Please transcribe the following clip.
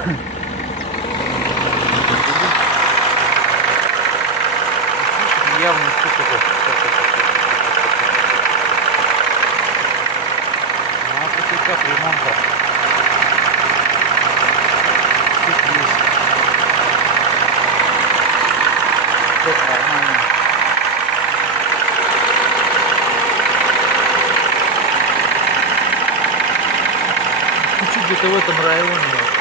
Явно сколько. Ну, а тут этап ремонта. Тут есть. Все нормально. Чуть-чуть где-то в этом районе.